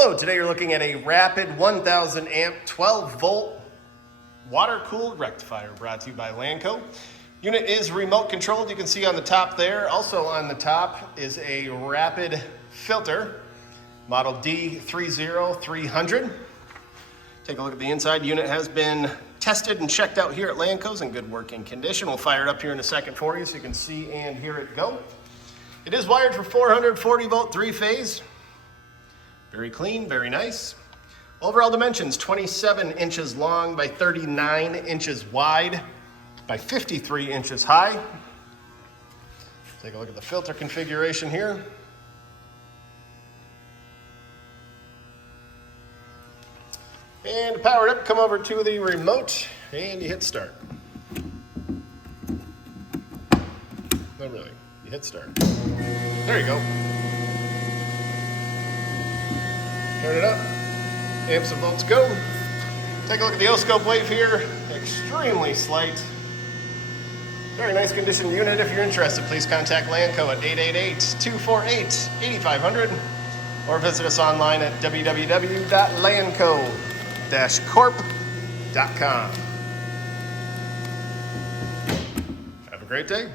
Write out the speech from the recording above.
Hello, today you're looking at a Rapid 1000 amp 12 volt water cooled rectifier brought to you by Lanco. Unit is remote controlled, you can see on the top there. Also on the top is a Rapid filter, Model D30300. Take a look at the inside. Unit has been tested and checked out here at Lanco's in good working condition. We'll fire it up here in a second for you so you can see and hear it go. It is wired for 440 volt 3-phase. Very clean, very nice. Overall dimensions, 27 inches long by 39 inches wide by 53 inches high. Take a look at the filter configuration here. And to power it up, come over to the remote and you hit start. No, really, you hit start. There you go. Turn it up, amps and volts go. Take a look at the oscilloscope wave here, extremely slight. Very nice condition unit. If you're interested, please contact Lanco at 888-248-8500 or visit us online at www.lanco-corp.com. Have a great day.